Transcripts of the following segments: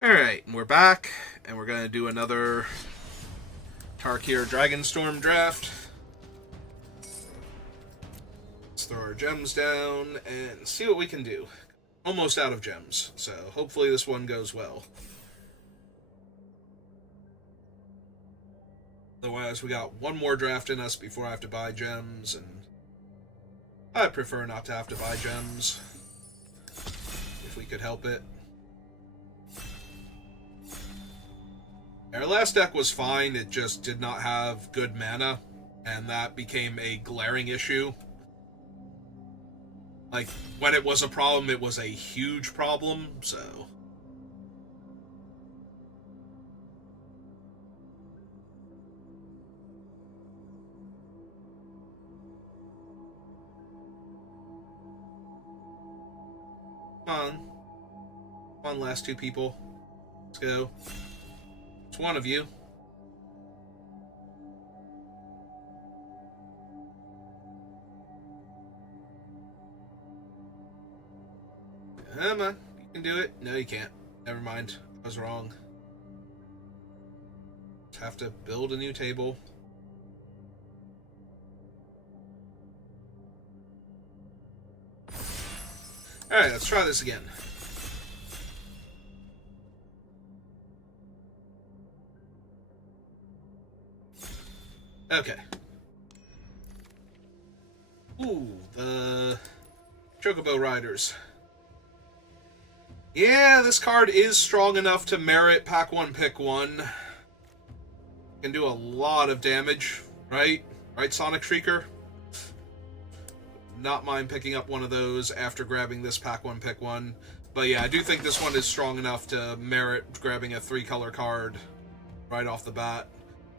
Alright, and we're back, and we're going to do another Tarkir Dragonstorm draft. Let's throw our gems down and see what we can do. Almost out of gems, so hopefully this one goes well. Otherwise, we got one more draft in us before I have to buy gems, and I prefer not to have to buy gems if we could help it. Our last deck was fine, it just did not have good mana, and that became a glaring issue. Like, when it was a problem, it was a huge problem, so... Come on. Come on, last two people. Let's go. It's one of you. Come on. You can do it. No, you can't. Never mind. I was wrong. Just have to build a new table. Alright, let's try this again. Okay. Ooh, the Chocobo Riders. Yeah, this card is strong enough to merit pack one, pick one. Can do a lot of damage, right? Right, Sonic Shrieker? Not mind picking up one of those after grabbing this pack one, pick one. But yeah, I do think this one is strong enough to merit grabbing a 3-color card right off the bat.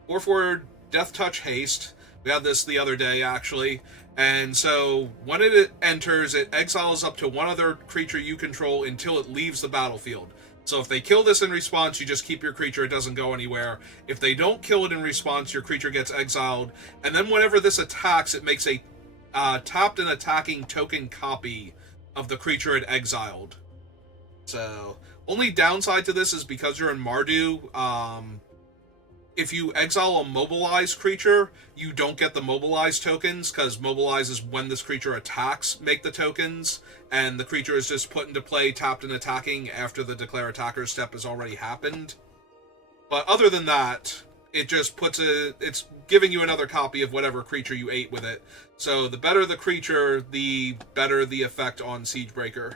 4/4 Death Touch Haste. We had this the other day, actually. And so, when it enters, it exiles up to one other creature you control until it leaves the battlefield. So if they kill this in response, you just keep your creature, it doesn't go anywhere. If they don't kill it in response, your creature gets exiled. And then whenever this attacks, it makes a tapped and attacking token copy of the creature it exiled. So, only downside to this is because you're in Mardu, if you exile a mobilized creature, you don't get the mobilized tokens, because mobilize is when this creature attacks, make the tokens, and the creature is just put into play, tapped and attacking after the declare attacker step has already happened. But other than that, it just it's giving you another copy of whatever creature you ate with it. So the better the creature, the better the effect on Siegebreaker.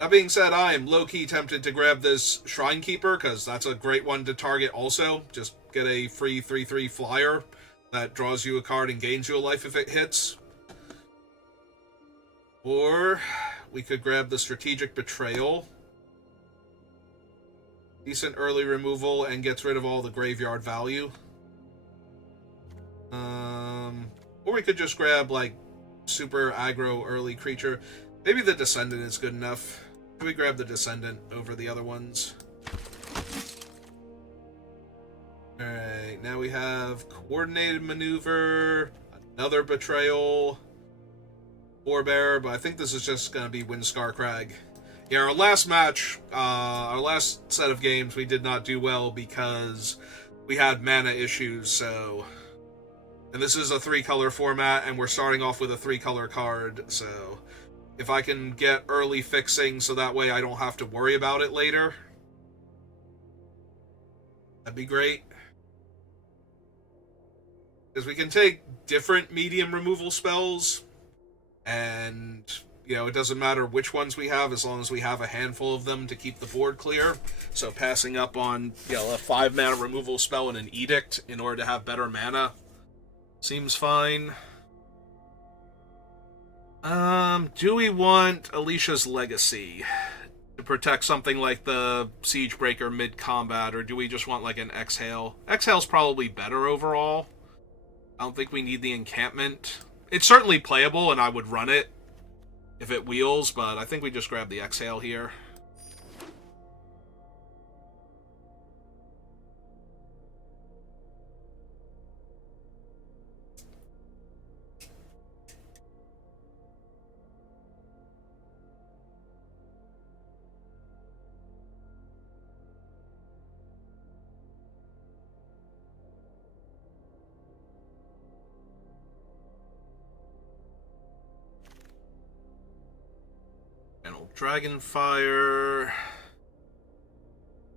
That being said, I am low-key tempted to grab this Shrine Keeper, because that's a great one to target also. Just get a free 3/3 flyer that draws you a card and gains you a life if it hits. Or we could grab the Strategic Betrayal. Decent early removal and gets rid of all the graveyard value. Or we could just grab, like, super aggro early creature. Maybe the Descendant is good enough. Should we grab the Descendant over the other ones? Alright, now we have Coordinated Maneuver, another Betrayal, Forebear, but I think this is just going to be Windscar Crag. Yeah, our last match, our last set of games, we did not do well because we had mana issues, so... And this is a 3-color format, and we're starting off with a 3-color card, so... If I can get early fixing so that way I don't have to worry about it later, that'd be great. Because we can take different medium removal spells, and, you know, it doesn't matter which ones we have as long as we have a handful of them to keep the board clear. So passing up on, you know, a 5-mana removal spell and an Edict in order to have better mana seems fine. Do we want Alicia's Legacy to protect something like the Siegebreaker mid-combat, or do we just want, like, an Exhale? Exhale's probably better overall. I don't think we need the encampment. It's certainly playable, and I would run it if it wheels, but I think we just grab the Exhale here. Eternal Dragonfire.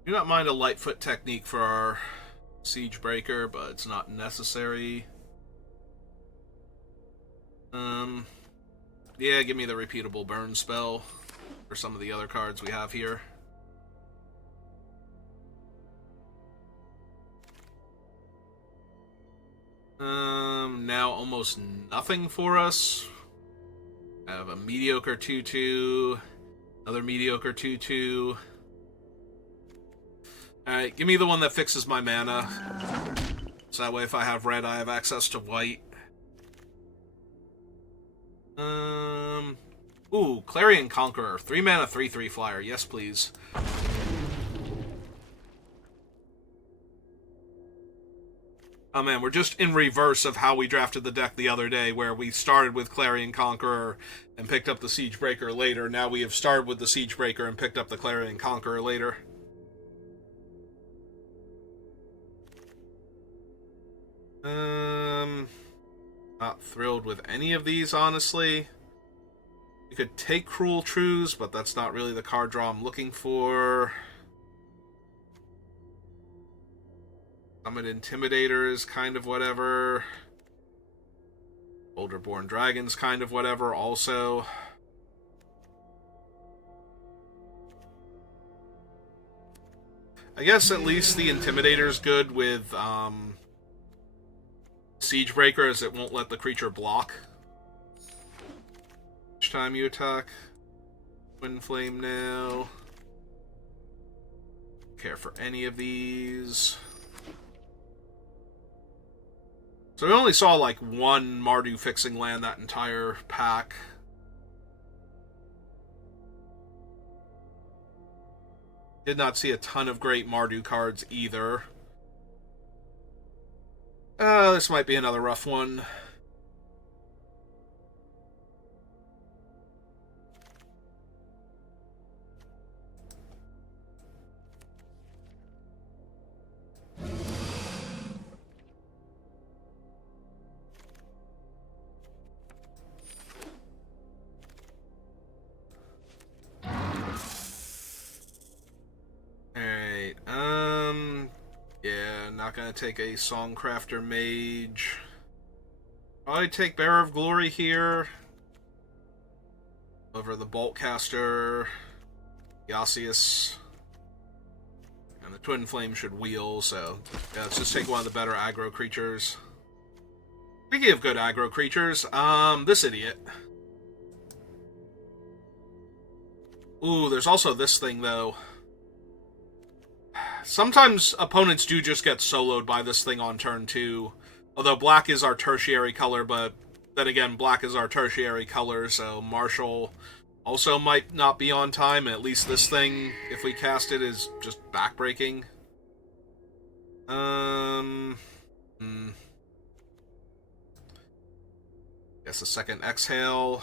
Do not mind a Lightfoot technique for our Siege Breaker, but it's not necessary. Yeah, give me the repeatable burn spell for some of the other cards we have here. Now almost nothing for us. I have a mediocre 2/2, another mediocre 2/2. Alright, give me the one that fixes my mana. So that way if I have red, I have access to white. Ooh, Clarion Conqueror. 3 mana, 3/3 flyer. Yes, please. Oh man, we're just in reverse of how we drafted the deck the other day, where we started with Clarion Conqueror and picked up the Siege Breaker later. Now we have started with the Siege Breaker and picked up the Clarion Conqueror later. Not thrilled with any of these, honestly. You could take Cruel Truths, but that's not really the card draw I'm looking for. Summon Intimidator is kind of whatever. Boulderborn Dragon's kind of whatever, also. I guess at least the Intimidator's good with, Siege Breaker, as it won't let the creature block each time you attack. Twin Flame now. Don't care for any of these. So we only saw like one Mardu fixing land that entire pack. Did not see a ton of great Mardu cards either. This might be another rough one. Alright, yeah, not gonna take a Songcrafter Mage. Probably take Bearer of Glory here. Over the Boltcaster, Yasius. And the Twin Flame should wheel, so yeah, let's just take one of the better aggro creatures. Speaking of good aggro creatures, this idiot. Ooh, there's also this thing, though. Sometimes opponents do just get soloed by this thing on turn 2. Although black is our tertiary color, but then again, black is our tertiary color, so Marshall also might not be on time. At least this thing, if we cast it, is just backbreaking. Guess a second exhale.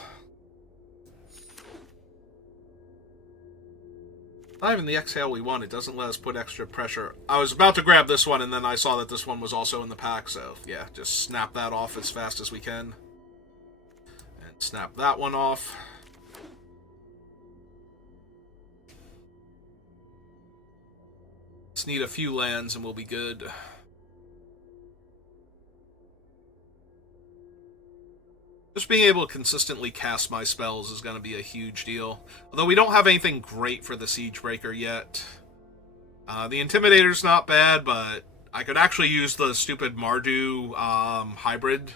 Not even the exhale we want. It doesn't let us put extra pressure. I was about to grab this one, and then I saw that this one was also in the pack, so yeah, just snap that off as fast as we can. And snap that one off. Just need a few lands and we'll be good. Just being able to consistently cast my spells is going to be a huge deal. Although we don't have anything great for the Siege Breaker yet. The Intimidator's not bad, but I could actually use the stupid Mardu hybrid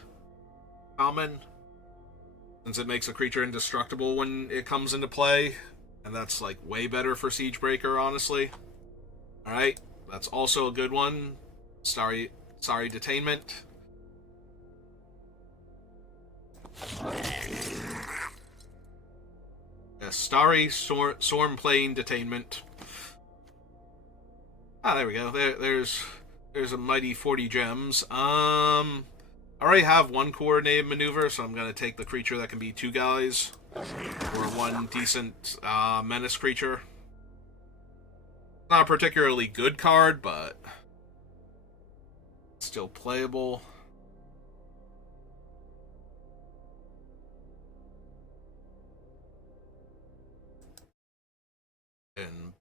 common, since it makes a creature indestructible when it comes into play. And that's like way better for Siege Breaker, honestly. Alright, that's also a good one. Sorry, Detainment. Yeah, Starry Stormplane Detainment. Ah, there we go. There's a mighty 40 gems. I already have one coordinated maneuver, so I'm gonna take the creature that can be 2 guys, or one decent menace creature. Not a particularly good card, but still playable.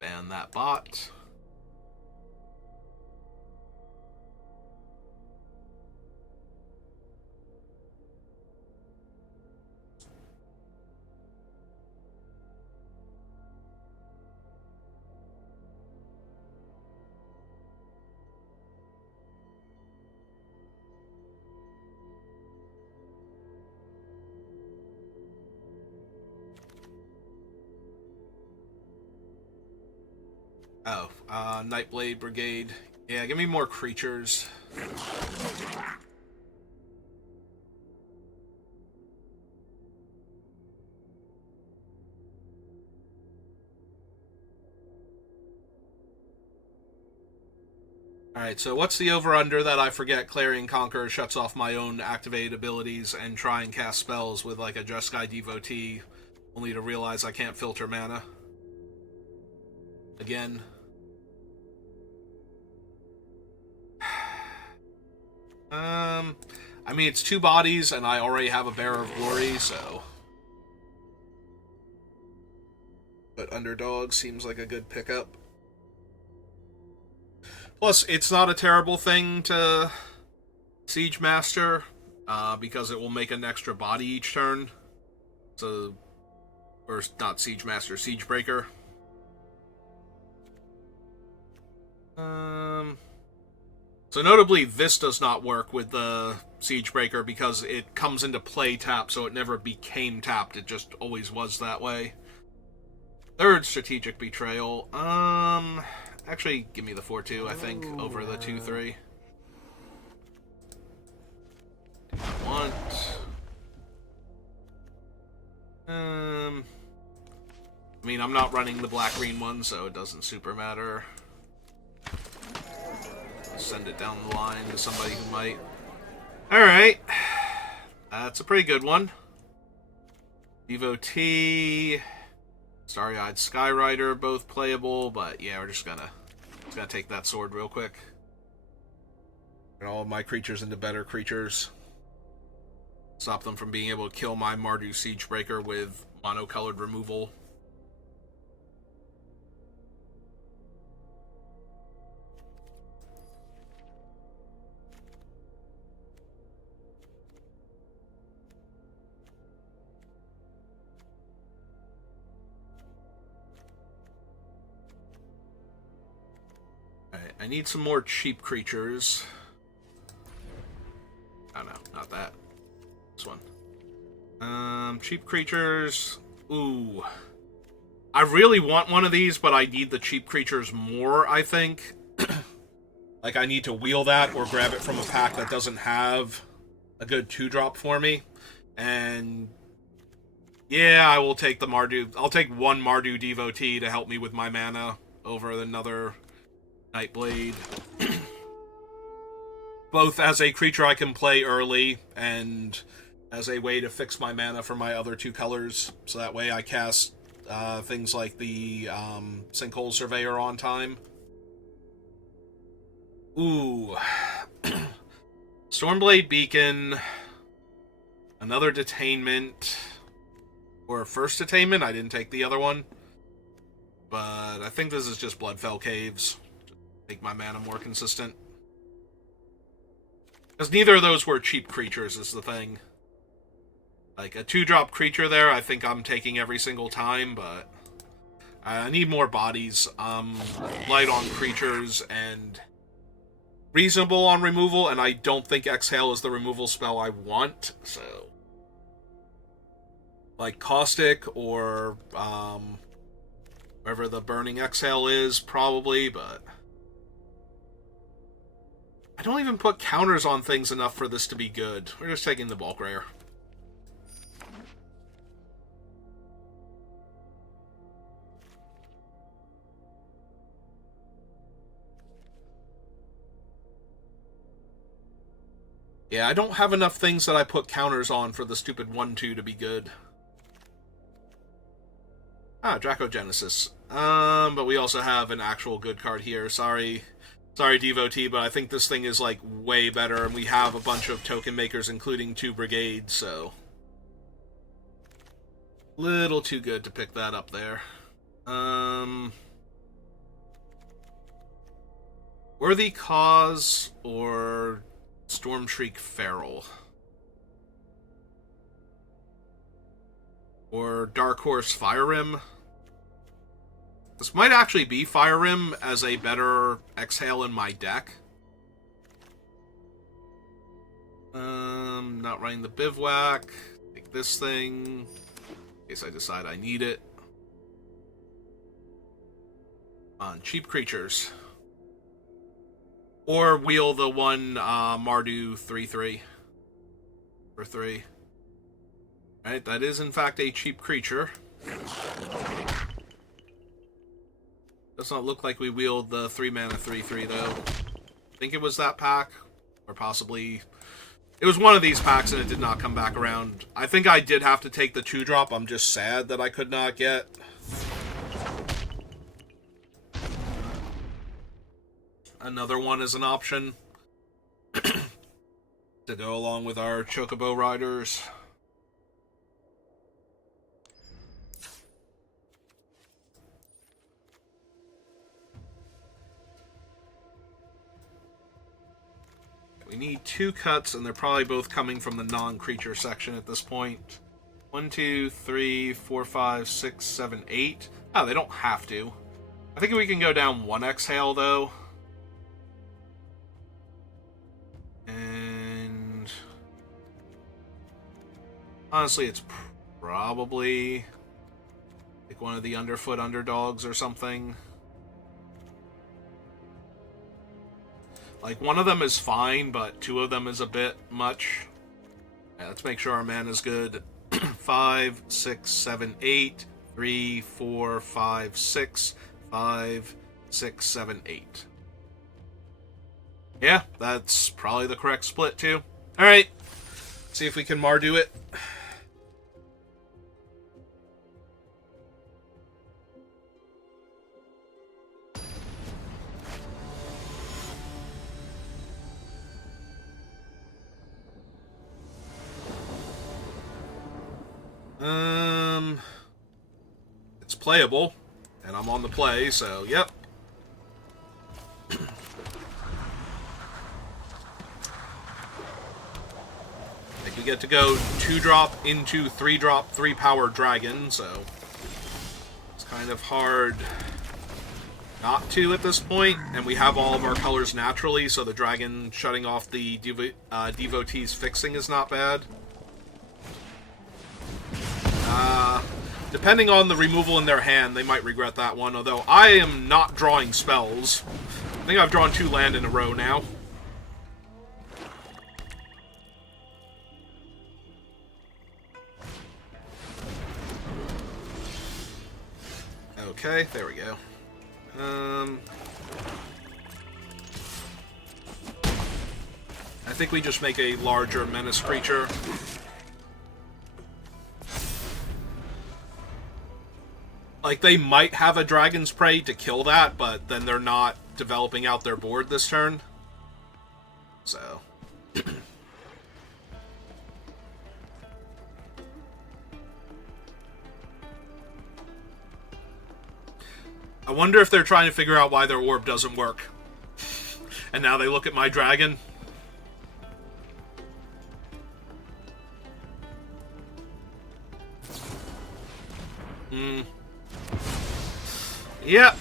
Ban that bot. Oh, Nightblade Brigade. Yeah, give me more creatures. Alright, so what's the over-under that I forget Clarion Conqueror shuts off my own activated abilities and try and cast spells with like a Jeskai Devotee, only to realize I can't filter mana? Again. I mean, it's 2 bodies, and I already have a Bearer of Glory, so... But Underdog seems like a good pickup. Plus, it's not a terrible thing to Siege Master, because it will make an extra body each turn. So... Or, not Siege Master, Siege Breaker. So notably, this does not work with the Siegebreaker because it comes into play tapped, so it never became tapped. It just always was that way. Third Strategic Betrayal. Actually, give me the 4-2, I think, over the 2-3. Do I want... I mean, I'm not running the black-green one, so it doesn't super matter. Send it down the line to somebody who might. Alright. That's a pretty good one. Devotee, Starry-Eyed Skyrider, both playable, but yeah, we're just gonna take that sword real quick. Get all of my creatures into better creatures. Stop them from being able to kill my Mardu Siegebreaker with monocolored removal. I need some more cheap creatures. Oh no, not that. This one. Cheap creatures. Ooh. I really want one of these, but I need the cheap creatures more, I think. Like, I need to wheel that or grab it from a pack that doesn't have a good 2-drop for me. And... yeah, I will take the Mardu. I'll take one Mardu Devotee to help me with my mana over another... Nightblade. Both as a creature I can play early, and as a way to fix my mana for my other 2 colors, so that way I cast things like the Sinkhole Surveyor on time. Ooh. Stormblade Beacon, another Detainment, or a first Detainment. I didn't take the other one. But I think this is just Bloodfell Caves. Make my mana more consistent. Because neither of those were cheap creatures, is the thing. Like, a 2-drop creature there, I think I'm taking every single time, but... I need more bodies. Light on creatures, and... reasonable on removal, and I don't think Exhale is the removal spell I want, so... Like, Caustic, or, wherever the Burning Exhale is, probably, but... I don't even put counters on things enough for this to be good. We're just taking the bulk rare. Yeah, I don't have enough things that I put counters on for the stupid 1-2 to be good. Ah, Dracogenesis. But we also have an actual good card here. Sorry, Devotee, but I think this thing is, like, way better, and we have a bunch of token makers, including 2 brigades, so... little too good to pick that up there. Worthy Cause or Stormshriek Feral. Or Dark Horse Fire Rim. This might actually be Fire Rim as a better exhale in my deck. Not running the Bivouac. Take this thing. In case I decide I need it. Come on, cheap creatures. Or wheel the one Mardu 3/3. For 3. Right, that is in fact a cheap creature. Does not look like we wheeled the 3-mana 3/3 though. I think it was that pack. Or possibly... It was one of these packs and it did not come back around. I think I did have to take the 2-drop. I'm just sad that I could not get. Another one is an option. To go along with our Chocobo Riders. We need 2 cuts, and they're probably both coming from the non-creature section at this point. 1, 2, 3, 4, 5, 6, 7, 8. Oh, they don't have to. I think we can go down 1 exhale, though. And... honestly, it's probably... like one of the underfoot underdogs or something. Like, one of them is fine, but 2 of them is a bit much. Yeah, let's make sure our mana's good. 5, 6, 7, 8. 3, 4, 5, 6. 5, 6, 7, 8. Yeah, that's probably the correct split, too. Alright. See if we can Mardu it. It's playable, and I'm on the play, so yep. Like, we get to go 2-drop into 3-drop 3-power dragon, so it's kind of hard not to at this point, and we have all of our colors naturally, so the dragon shutting off the devotees fixing is not bad. Depending on the removal in their hand, they might regret that one, although I am not drawing spells. I think I've drawn 2 land in a row now. Okay, there we go. I think we just make a larger menace creature. Like, they might have a Dragon's Prey to kill that, but then they're not developing out their board this turn. So. I wonder if they're trying to figure out why their orb doesn't work. And now they look at my dragon. Yep.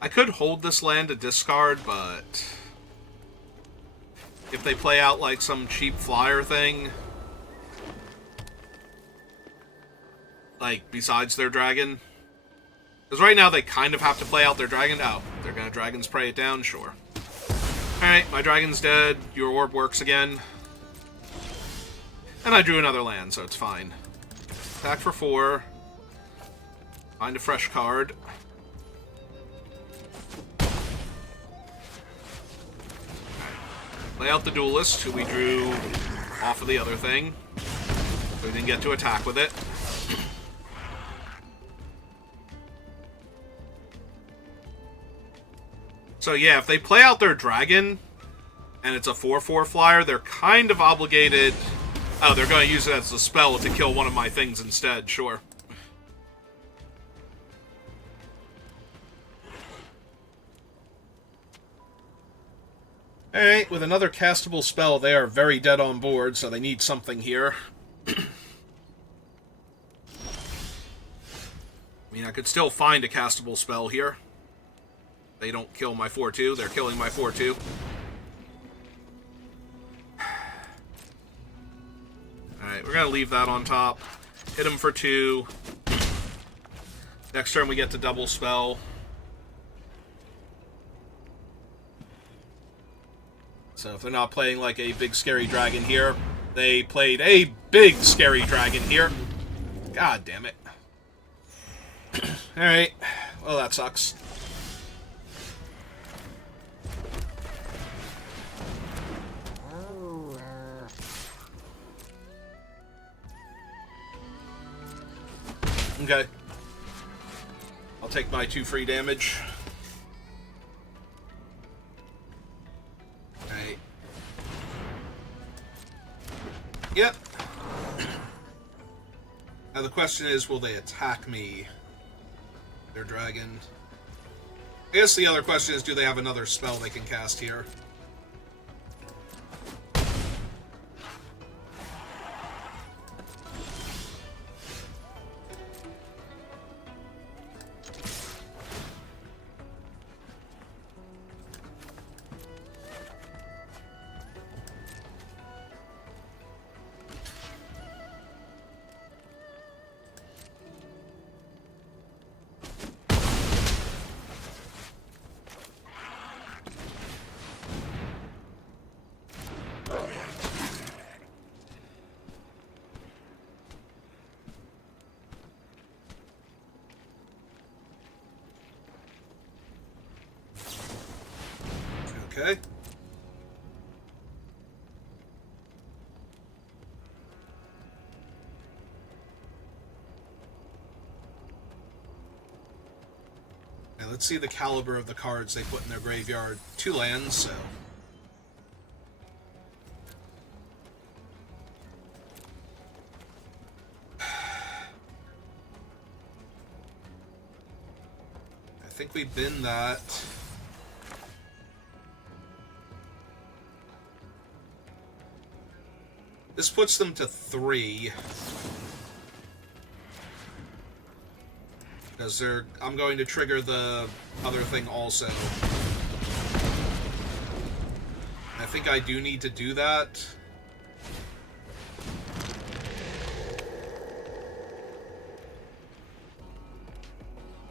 I could hold this land to discard, but if they play out like some cheap flyer thing, like besides their dragon, because right now they kind of have to play out their dragon. Oh, they're gonna Dragon's Prey it down, sure. Alright, my dragon's dead. Your orb works again. And I drew another land, so it's fine. Attack for 4. Find a fresh card. Lay out the Duelist, who we drew off of the other thing. So we didn't get to attack with it. So yeah, if they play out their dragon, and it's a 4/4 flyer, they're kind of obligated... Oh, they're going to use it as a spell to kill one of my things instead, sure. Alright, with another castable spell, they are very dead on board, so they need something here. I mean, I could still find a castable spell here. They don't kill my 4/2, they're killing my 4/2. Alright, we're going to leave that on top. Hit him for 2. Next turn we get to double spell. So if they're not playing like a big scary dragon here, they played a big scary dragon here. God damn it. Alright, well that sucks. Okay. I'll take my 2 free damage. Alright. Yep. Now the question is, will they attack me? Their dragon. I guess the other question is, do they have another spell they can cast here? Okay. Now let's see the caliber of the cards they put in their graveyard. 2 lands, so... I think we bin that. This puts them to 3. Because I'm going to trigger the other thing also. I think I do need to do that.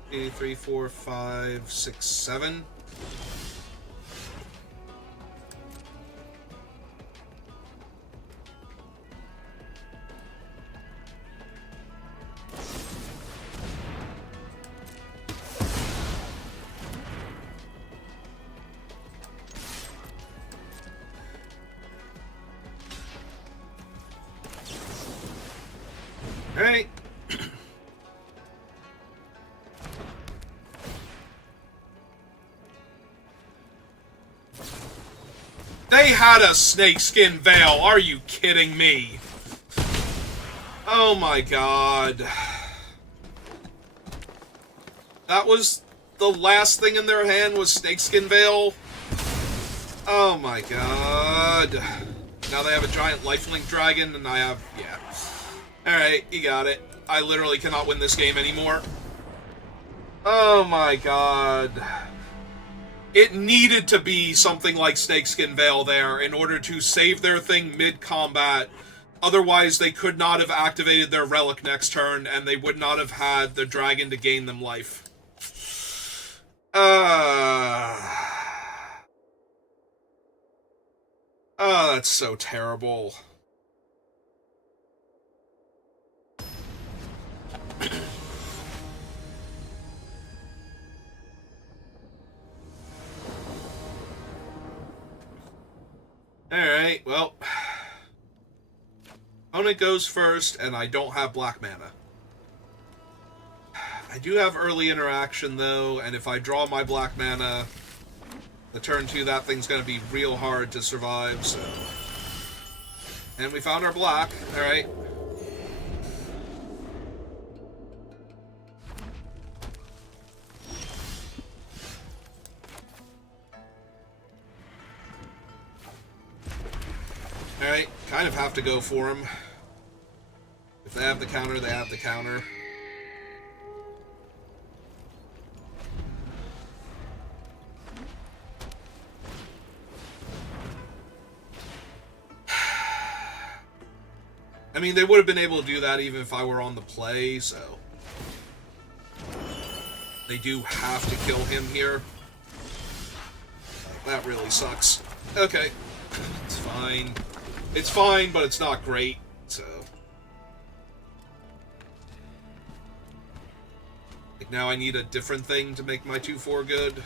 Okay, 3, 4, 5, 6, 7. Alright. They had a snakeskin veil. Are you kidding me? Oh my god. That was the last thing in their hand was snakeskin veil? Oh my god. Now they have a giant lifelink dragon and I have... yeah. Alright, you got it. I literally cannot win this game anymore. Oh my god. It needed to be something like Snakeskin Veil there in order to save their thing mid-combat. Otherwise, they could not have activated their relic next turn, and they would not have had the dragon to gain them life. Oh, that's so terrible. Alright, well. Opponent goes first, and I don't have black mana. I do have early interaction, though, and if I draw my black mana, The turn 2, that thing's going to be real hard to survive, so... And we found our black. Alright. Alright, kind of have to go for him. If they have the counter, they have the counter. I mean, they would have been able to do that even if I were on the play, so... They do have to kill him here. That really sucks. Okay. It's fine. It's fine, but it's not great, so... Like, now I need a different thing to make my 2-4 good.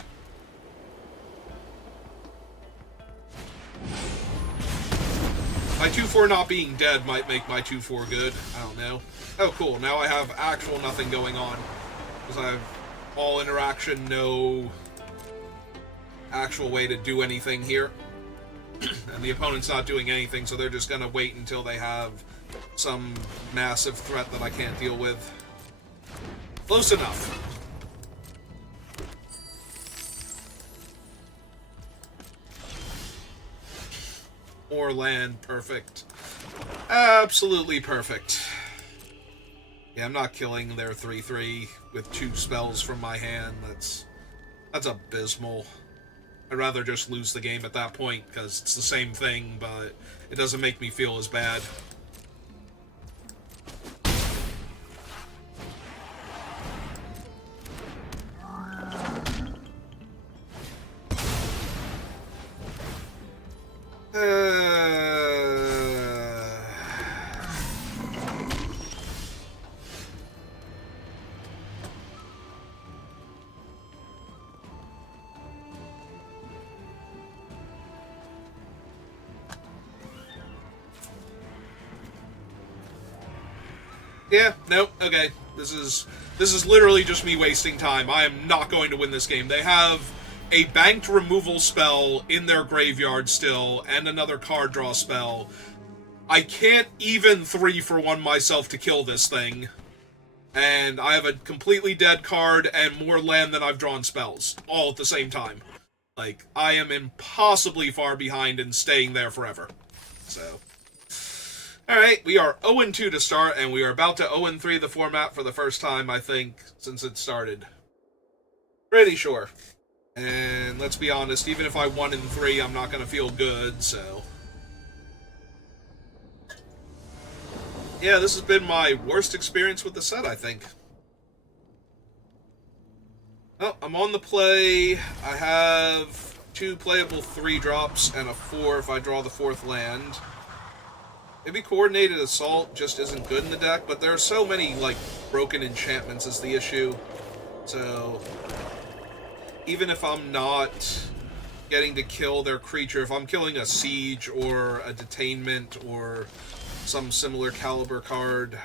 My 2-4 not being dead might make my 2-4 good. I don't know. Oh, cool. Now I have actual nothing going on. Because I have all interaction, no actual way to do anything here. And the opponent's not doing anything, so they're just going to wait until they have some massive threat that I can't deal with. Close enough. Or land, perfect. Absolutely perfect. Yeah, I'm not killing their 3-3 with 2 spells from my hand. That's abysmal. I'd rather just lose the game at that point, because it's the same thing, but it doesn't make me feel as bad. Yeah, nope, okay. This is literally just me wasting time. I am not going to win this game. They have a banked removal spell in their graveyard still, and another card draw spell. I can't even 3-for-1 myself to kill this thing. And I have a completely dead card and more land than I've drawn spells, all at the same time. Like, I am impossibly far behind and staying there forever. So... Alright, we are 0-2 to start, and we are about to 0-3 the format for the first time, I think, since it started. Pretty sure. And let's be honest, even if I 1-3, I'm not going to feel good, so... Yeah, this has been my worst experience with the set, I think. Oh, I'm on the play. I have 2 playable 3-drops and a 4 if I draw the 4th land. Maybe Coordinated Assault just isn't good in the deck, but there are so many, like, broken enchantments is the issue. So, even if I'm not getting to kill their creature, if I'm killing a Siege or a Detainment or some similar caliber card...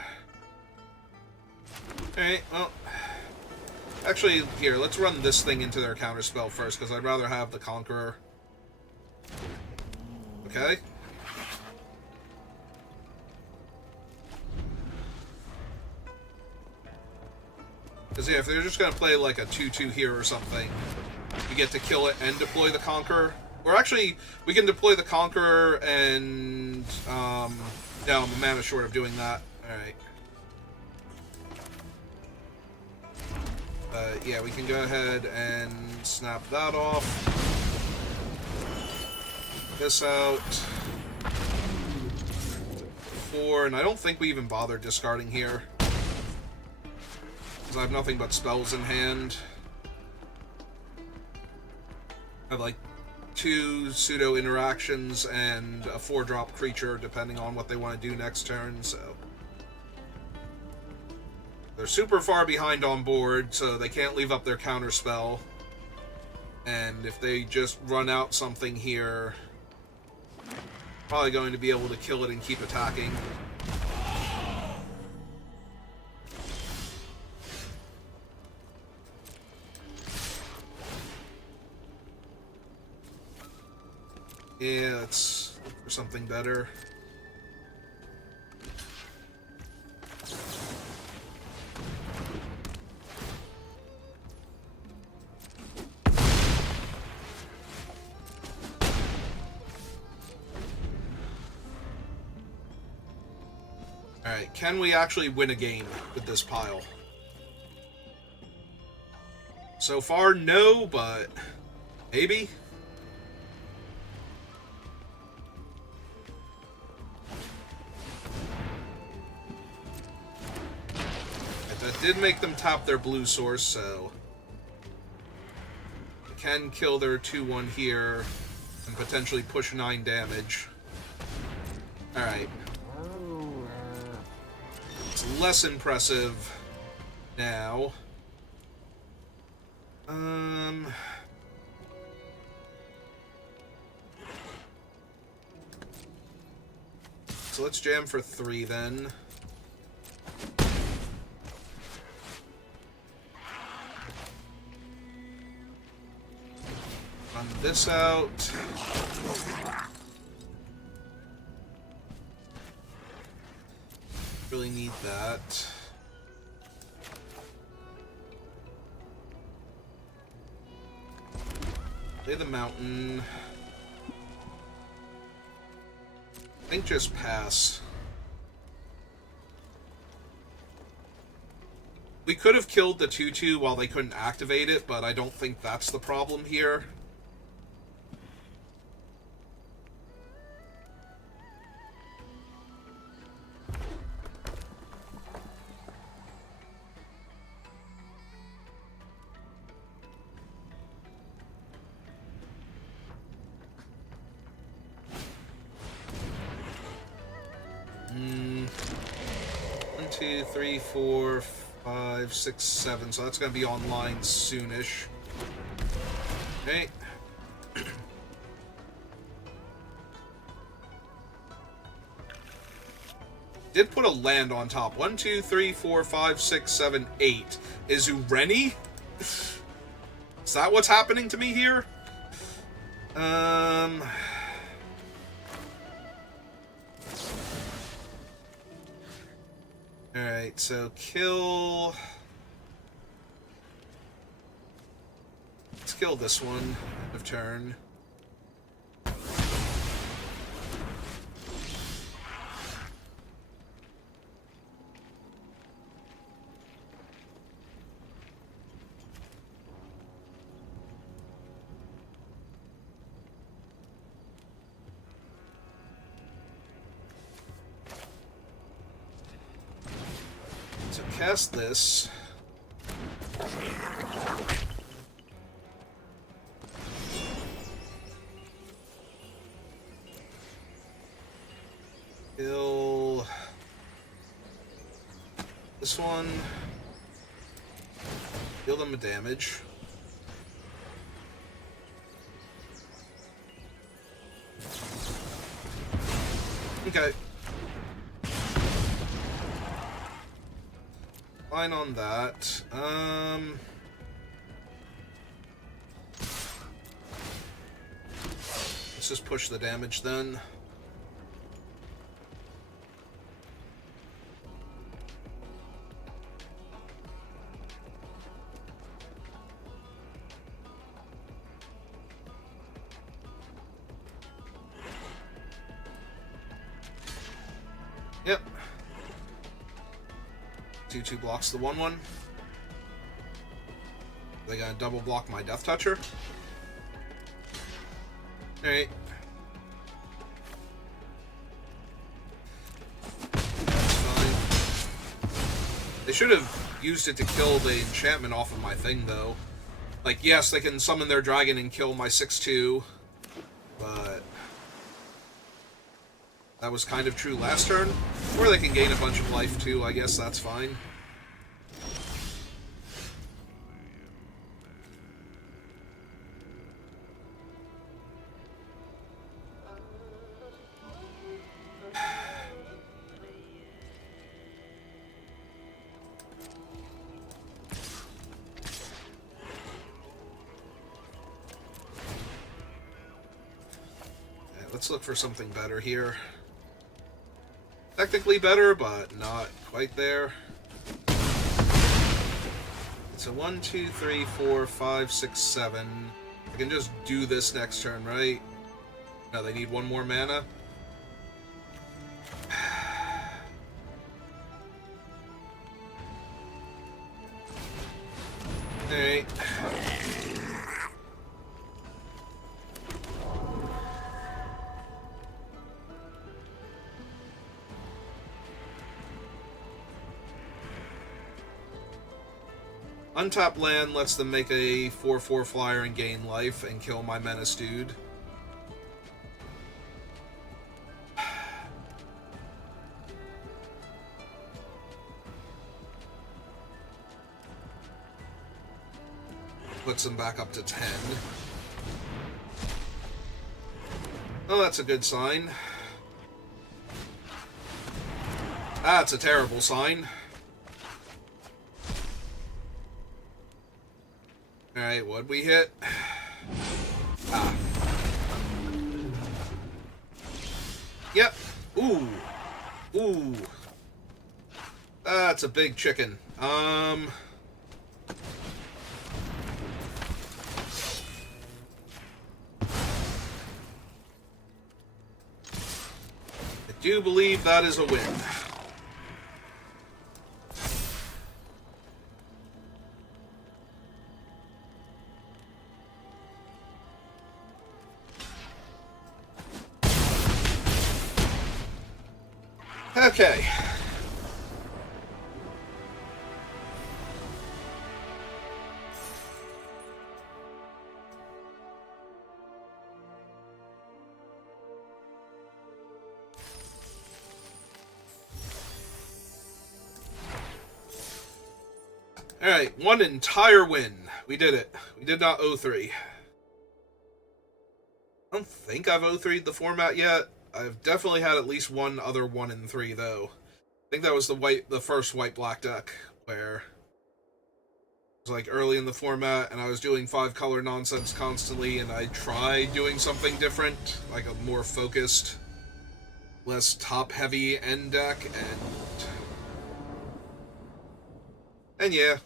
Alright, well... Actually, here, let's run this thing into their counterspell first, because I'd rather have the Conqueror. Okay. Because, yeah, if they're just going to play, like, a 2-2 here or something, we get to kill it and deploy the Conqueror. Or actually, we can deploy the Conqueror and, no, I'm a mana short of doing that. Alright. Yeah, we can go ahead and snap that off. This out. 4, and I don't think we even bothered discarding here. I have nothing but spells in hand. I have like 2 pseudo interactions and a 4-drop creature depending on what they want to do next turn, so they're super far behind on board, so they can't leave up their counter spell. And if they just run out something here, probably going to be able to kill it and keep attacking. Yeah, let's look for something better. Alright, can we actually win a game with this pile? So far, no, but maybe? That did make them tap their blue source, so they can kill their 2-1 here and potentially push 9 damage. Alright. It's less impressive now. So let's jam for 3 then. Run this out. Really need that. Play the mountain. I think just pass. We could have killed the 2-2 while they couldn't activate it, but I don't think that's the problem here. One, two, three, 4, 5, 6, 7. So that's going to be online soonish. Okay. Did put a land on top. 1, 2, 3, 4, 5, 6, 7, 8. Is Ureni? Is that what's happening to me here? Alright, so kill... Let's kill this one. End of turn. So cast this. Kill this one. Deal them a damage. Okay. Fine on that. Let's just push the damage then. Yep. 2-2 blocks the 1-1. They gotta double block my Death Toucher. Alright. That's fine. They should have used it to kill the enchantment off of my thing, though. Like, yes, they can summon their dragon and kill my 6-2, but that was kind of true last turn. Or they can gain a bunch of life, too. I guess that's fine. let's look for something better here. Technically better, but not quite there. So 1, 2, 3, 4, 5, 6, 7. I can just do this next turn, right? No, they need one more mana. Alright. Untap land lets them make a 4/4 flyer and gain life and kill my menace dude. Puts them back up to 10. Oh, that's a good sign. That's a terrible sign. Alright, what'd we hit? Ah. Yep. Ooh. Ooh. That's a big chicken. I do believe that is a win. Okay. Alright, one entire win. We did it. We did not 0-3. I don't think I've 0-3'd the format yet. I've definitely had at least one other 1-3 though. I think that was the first white-black deck, where it was like early in the format, and I was doing 5-color nonsense constantly, and I tried doing something different, like a more focused, less top-heavy end deck, and yeah,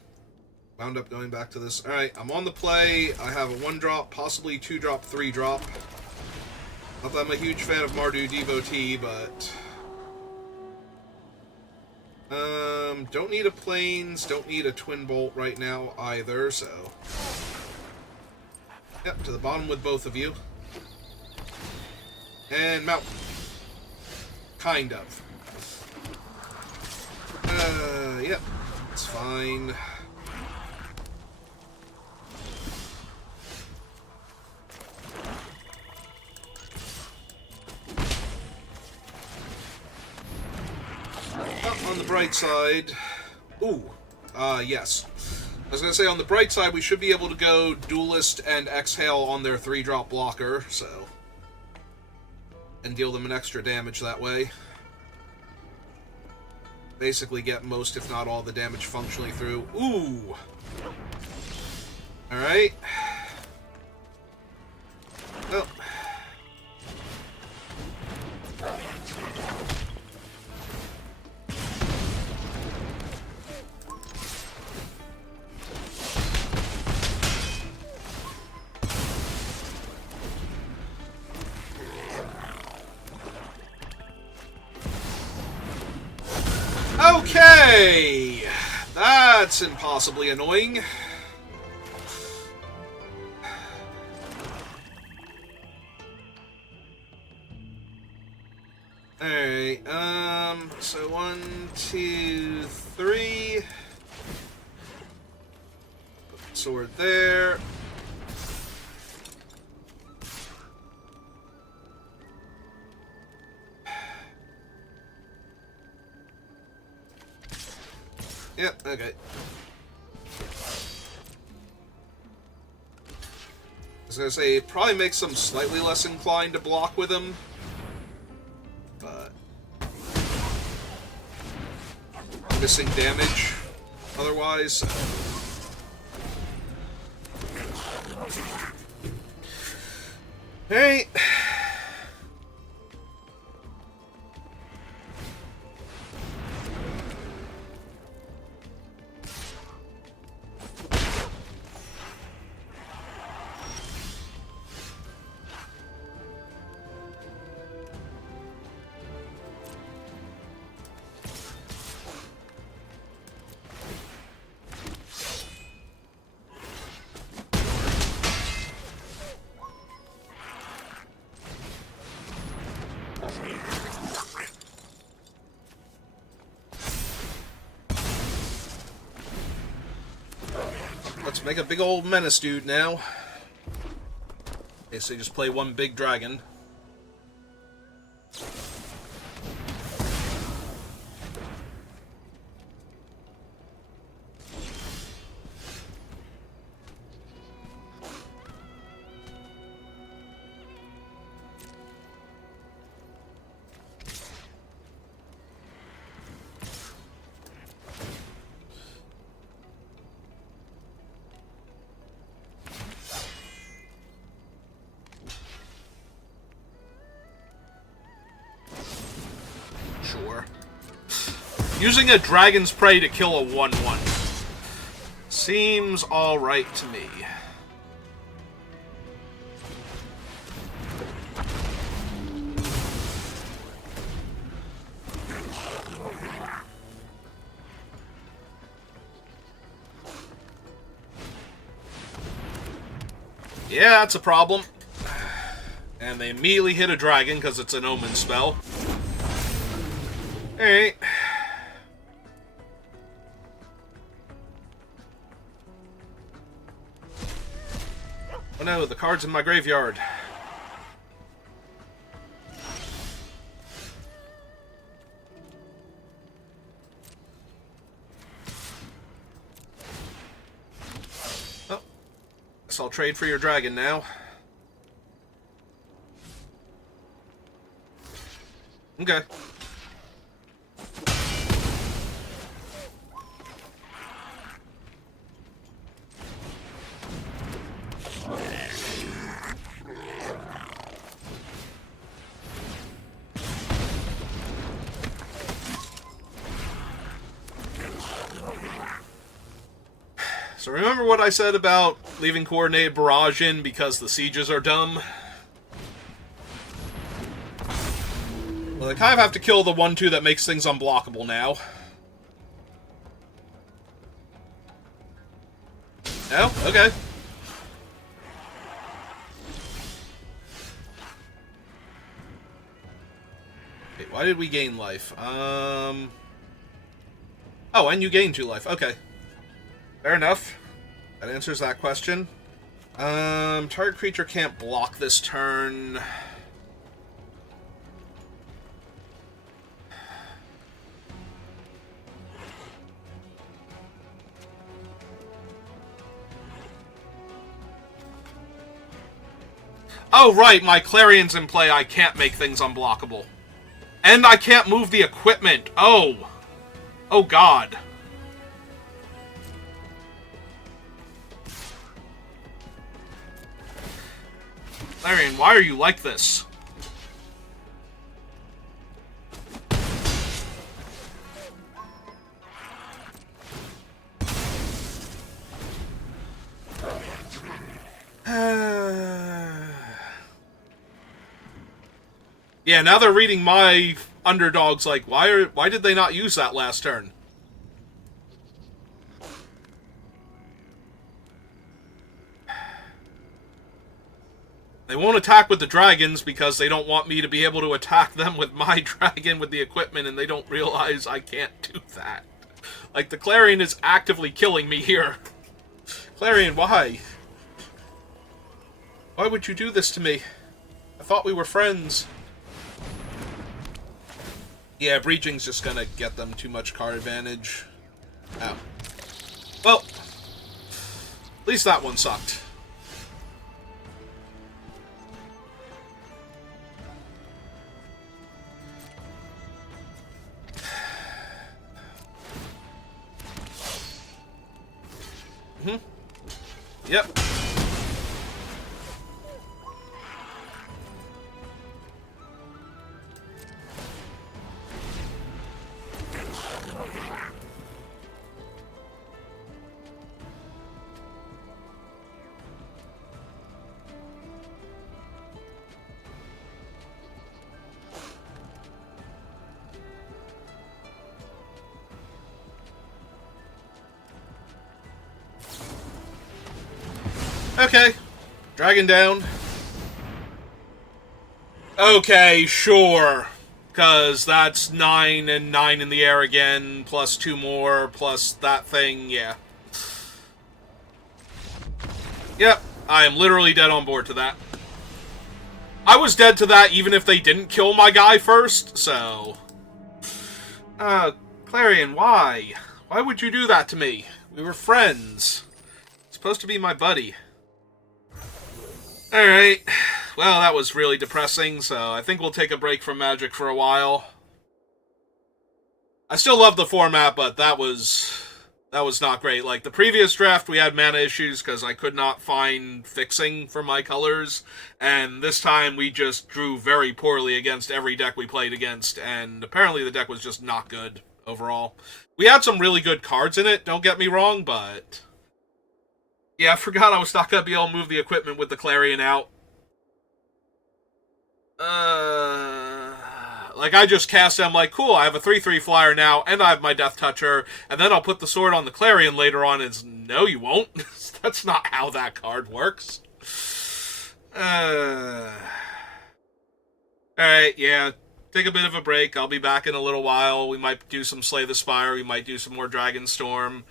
wound up going back to this. Alright, I'm on the play. I have a 1-drop, possibly 2-drop, 3-drop. Not that I'm a huge fan of Mardu Devotee, but don't need a Plains, don't need a Twin Bolt right now either, so yep, to the bottom with both of you. And mount. Kind of. Yep, it's fine. On the bright side, yes. I was going to say, on the bright side, we should be able to go Duelist and Exhale on their 3-drop blocker, so, and deal them an extra damage that way. Basically get most, if not all, the damage functionally through. Ooh! Alright. Well. Okay! That's impossibly annoying. Alright, so 1, 2, 3. Put the sword there. Yep, okay. I was gonna say, it probably makes them slightly less inclined to block with him, but missing damage otherwise. Alright. Let's make a big old menace dude now. Okay, so you just play one big dragon. Sure. Using a Dragon's Prey to kill a 1/1 seems alright to me. Yeah, that's a problem. And they immediately hit a dragon because it's an omen spell. Alright. Oh no, the card's in my graveyard. Oh. Guess I'll trade for your dragon now. Okay. So remember what I said about leaving Coordinated Barrage in because the sieges are dumb? Well, they kind of have to kill the 1/2 that makes things unblockable now. Oh, okay. Wait, why did we gain life? Oh, and you gain 2 life. Okay. Fair enough. That answers that question. Target creature can't block this turn. Oh, right, my Clarion's in play. I can't make things unblockable. And I can't move the equipment. Oh. Oh, God. Clarion, why are you like this? Yeah, now they're reading my underdogs like, why did they not use that last turn? They won't attack with the dragons because they don't want me to be able to attack them with my dragon with the equipment, and they don't realize I can't do that. Like, the Clarion is actively killing me here. Clarion, why? Why would you do this to me? I thought we were friends. Yeah, breaching's just gonna get them too much card advantage. Oh. Well, at least that one sucked. Yep. Okay. Dragon down. Okay, sure. Because that's 9 and 9 in the air again, plus 2 more, plus that thing, yeah. Yep, I am literally dead on board to that. I was dead to that even if they didn't kill my guy first, so... Clarion, why? Why would you do that to me? We were friends. You're supposed to be my buddy. Alright. Well, that was really depressing, so I think we'll take a break from Magic for a while. I still love the format, but that was not great. Like, the previous draft, we had mana issues because I could not find fixing for my colors, and this time we just drew very poorly against every deck we played against, and apparently the deck was just not good overall. We had some really good cards in it, don't get me wrong, but... Yeah, I forgot I was not going to be able to move the equipment with the Clarion out. Like, I just cast it, I'm like, cool, I have a 3/3 flyer now, and I have my Death Toucher, and then I'll put the sword on the Clarion later on, and no, you won't. That's not how that card works. Alright, yeah, take a bit of a break, I'll be back in a little while, we might do some Slay the Spire, we might do some more Dragonstorm,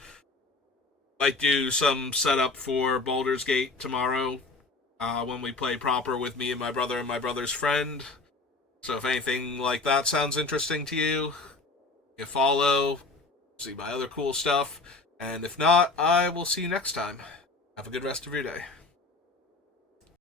might do some setup for Baldur's Gate tomorrow, when we play proper with me and my brother and my brother's friend. So if anything like that sounds interesting to you, you follow, see my other cool stuff, and if not, I will see you next time. Have a good rest of your day.